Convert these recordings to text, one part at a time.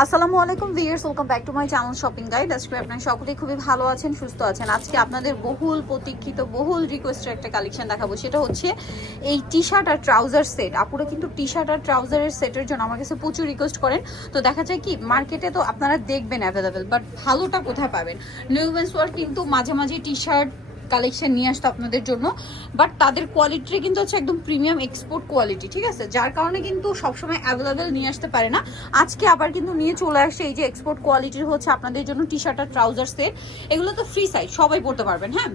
আসসালামু আলাইকুম viewers welcome back to my channel shopping guide. আজকে আপনারা সকলেই খুবই ভালো আছেন, সুস্থ আছেন। আজকে আপনাদের বহুল প্রতীক্ষিত, বহুল রিকোয়েস্টের একটা কালেকশন দেখাবো। সেটা হচ্ছে এই টি শার্ট আর ট্রাউজার সেট আপুরা কিন্তু টি শার্ট আর ট্রাউজারের সেটের জন্য আমার কাছে প্রচুর রিকোয়েস্ট করেন। তো দেখা যায় কি মার্কেটে তো আপনারা দেখবেন অ্যাভেলেবেল বাট ভালোটা কোথায় পাবেন? নিউ ওয়ার্ল্ড কিন্তু মাঝে মাঝে টি শার্ট কালেকশন নিয়ে আসতো আপনাদের জন্য। বাট তাদের কোয়ালিটি কিন্তু হচ্ছে একদম প্রিমিয়াম এক্সপোর্ট কোয়ালিটি ঠিক আছে? যার কারণে কিন্তু সবসময় অ্যাভেলেবেল নিয়ে আসতে পারে না। আজকে আবার কিন্তু নিয়ে চলে আসছে এই যে এক্সপোর্ট কোয়ালিটির হচ্ছে আপনাদের জন্য টি শার্ট আর ট্রাউজার সেট এগুলো তো ফ্রি সাইজ সবাই পড়তে পারবেন হ্যাঁ?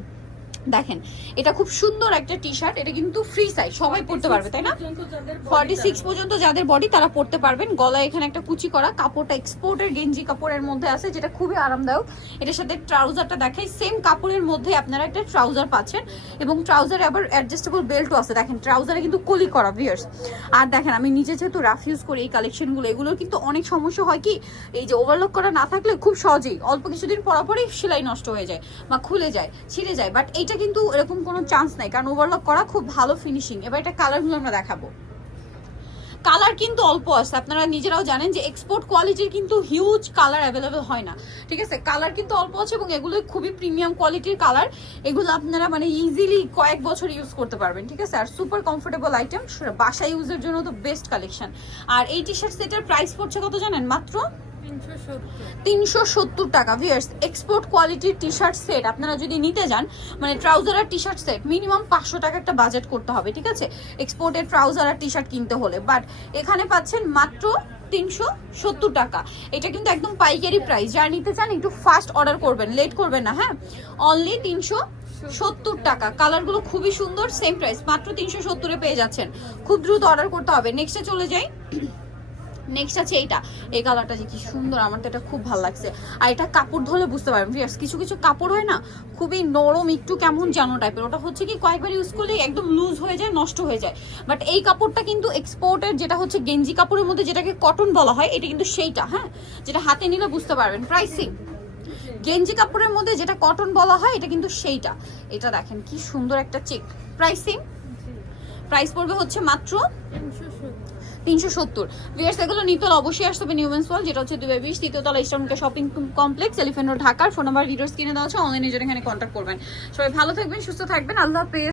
দেখেন এটা খুব সুন্দর একটা টি শার্ট এটা কিন্তু ফ্রি সাইজ সবাই পড়তে পারবে তাই না? ফর্টি সিক্স পর্যন্ত যাদের বডি তারা পড়তে পারবেন। গলায় এখানে একটা কুচি করা কাপড়টা এক্সপোর্টের গেঞ্জি কাপড়ের মধ্যে আছে যেটা খুবই আরামদায়ক। এটার সাথে ট্রাউজারটা দেখাই সেম কাপড়ের মধ্যে আপনারা একটা ট্রাউজার পাচ্ছেন এবং ট্রাউজারে আবার অ্যাডজাস্টেবল বেল্টও আছে। দেখেন ট্রাউজারে কিন্তু কলি করা ভিয়ার্স আর দেখেন আমি নিজে যেহেতু রাফ ইউজ করি এই কালেকশনগুলো এগুলোর কিন্তু অনেক সমস্যা হয় কি এই যে ওভারলক করা না থাকলে খুব সহজেই অল্প কিছুদিন পর পরই সেলাই নষ্ট হয়ে যায় বা খুলে যায় ছিঁড়ে যায়। বাট এইটা কিন্তু এরকম কোনো চান্স নাই, কারণ ওভারলক করা খুব ভালো ফিনিশিং এবার এটা কালারগুলো আমরা দেখাবো। কালার কিন্তু অল্প আছে, আপনারা নিজেরাও জানেন যে এক্সপোর্ট কোয়ালিটির কিন্তু হিউজ কালার অ্যাভেলেবেল হয় না। ঠিক আছে? কালার কিন্তু অল্প আছে এবং এগুলো খুবই প্রিমিয়াম কোয়ালিটির কালার এগুলো আপনারা মানে ইজিলি কয়েক বছর ইউজ করতে পারবেন, ঠিক আছে? আর সুপার কমফোর্টেবল আইটেম বাসা ইউজের জন্য তো বেস্ট কালেকশন আর এই টি শার্ট সেটের প্রাইস পড়ছে কত জানেন? মাত্র তিনশো সত্তর টাকা। ভিয়ার্স এক্সপোর্ট কোয়ালিটির টি শার্ট সেট আপনারা যদি নিতে যান মানে ট্রাউজার আর টি শার্ট সেট মিনিমাম পাঁচশো টাকা একটা বাজেট করতে হবে, ঠিক আছে? এক্সপোর্টের ট্রাউজার আর টি শার্ট কিনতে হলে। বাট এখানে পাচ্ছেন মাত্র তিনশো সত্তর টাকা। এটা কিন্তু একদম পাইকারি প্রাইস যারা নিতে চান, একটু ফাস্ট অর্ডার করবেন লেট করবেন না হ্যাঁ? অনলি তিনশো সত্তর টাকা। কালারগুলো খুবই সুন্দর সেম প্রাইস মাত্র তিনশো সত্তরে পেয়ে যাচ্ছেন। খুব দ্রুত অর্ডার করতে হবে। নেক্সটে চলে যাই। নেক্সট আছে এইটা। এই কালারটা যে কি সুন্দর আমার তো এটা খুব ভালো লাগছে। আর এটা কাপড় ধরলে বুঝতে পারবেন ভিয়ার্স কিছু কিছু কাপড় হয় না খুবই নরম একটু কেমন জানো টাইপের ওটা হচ্ছে কি কয়েকবার ইউজ করলে একদম লুজ হয়ে যায় নষ্ট হয়ে যায়। বাট এই কাপড়টা কিন্তু এক্সপোর্টের যেটা হচ্ছে গেঞ্জি কাপড়ের মধ্যে যেটাকে কটন বলা হয় এটা কিন্তু সেইটা হ্যাঁ? যেটা হাতে নিলে বুঝতে পারবেন প্রাইসিং গেঞ্জি কাপড়ের মধ্যে যেটা কটন বলা হয় এটা কিন্তু সেইটা। এটা দেখেন কি সুন্দর একটা চেক প্রাইসিং প্রাইস পড়বে হচ্ছে মাত্র তিনশো সত্তর। ভিয়ার্স এগুলো নিতল অবশ্যই আসতে হবে নিউমেন্স ওয়াল যেটা হচ্ছে দুই বিশ তৃতীয়তলা ইস্টার্নকে শপিং কমপ্লেক্স এলিফেন্ট ঢাকার ফোন নাম্বার ভিডিওস কিনে দেওয়া আছে অনলাইনে জন্য এখানে কন্ট্যাক্ট করবেন। সবাই ভালো থাকবেন, সুস্থ থাকবেন, আল্লাহ হাফেজ।